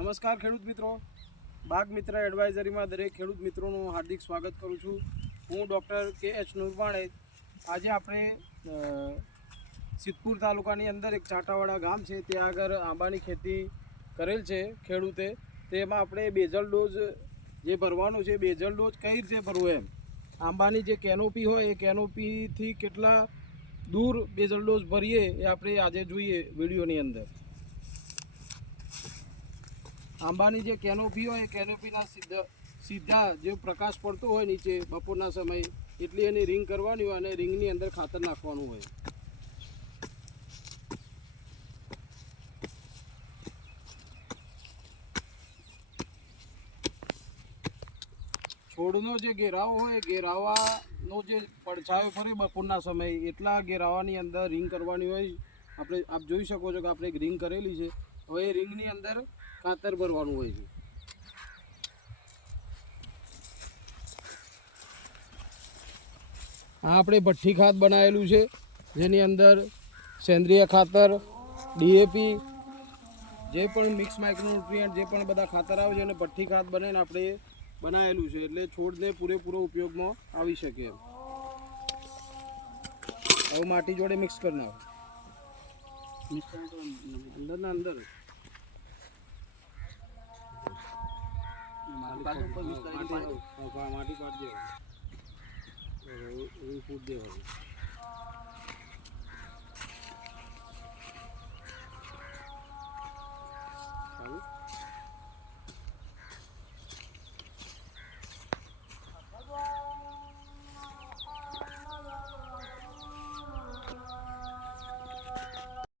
નમસ્કાર ખેડૂત મિત્રો, બાગ મિત્ર એડવાઇઝરીમાં દરેક ખેડૂત મિત્રોનું હાર્દિક સ્વાગત કરું છું. હું ડૉક્ટર કે.એચ. નુરવાણે. આજે આપણે સિદ્ધપુર તાલુકાની અંદર એક ચાટાવાડા ગામ છે, ત્યાં આગળ આંબાની ખેતી કરેલ છે ખેડૂતે. તેમાં આપણે બેઝલ ડોઝ જે ભરવાનો છે, બેઝલ ડોઝ કઈ રીતે ભરવો એમ, આંબાની જે કેનોપી હોય એ કેનોપીથી કેટલા દૂર બેઝલ ડોઝ ભરીએ એ આપણે આજે જોઈએ વિડીયોની અંદર. આંબાની જે કેનોપી હોય એ કેનોપીના સીધા જે પ્રકાશ પડતો હોય નીચે બપોરના સમયે એટલી એની રિંગ કરવાની હોય અને રિંગની અંદર ખાતર નાખવાનું હોય. છોડનો જે ઘેરાવો હોય એ ઘેરાવાનો જે પડછાયો ફરે બપોરના સમયે એટલા ઘેરાવાની અંદર રિંગ કરવાની હોય. આપ જોઈ શકો છો કે આપણે એક રિંગ કરેલી છે. હવે એ રિંગની અંદર ખાતર ભરવાનું હોય છે. આ આપણે ભઠ્ઠી ખાત બનાવેલું છે, જેની અંદર સેન્દ્રિય ખાતર, ડીએપી, જે પણ મિક્સ માઇક્રોન્યુટ્રિયન્ટ જે પણ બધા ખાતર આવે છે એને ભઠ્ઠી ખાત બનાવીને આપણે બનાવેલું છે, એટલે છોડને પૂરેપૂરો ઉપયોગમાં આવી શકે એમ. હવે માટી જોડે મિક્સ કરી નાખો. અંદરના અંદર માટી કાઢી દેવાનું, ફૂટ દેવાનું.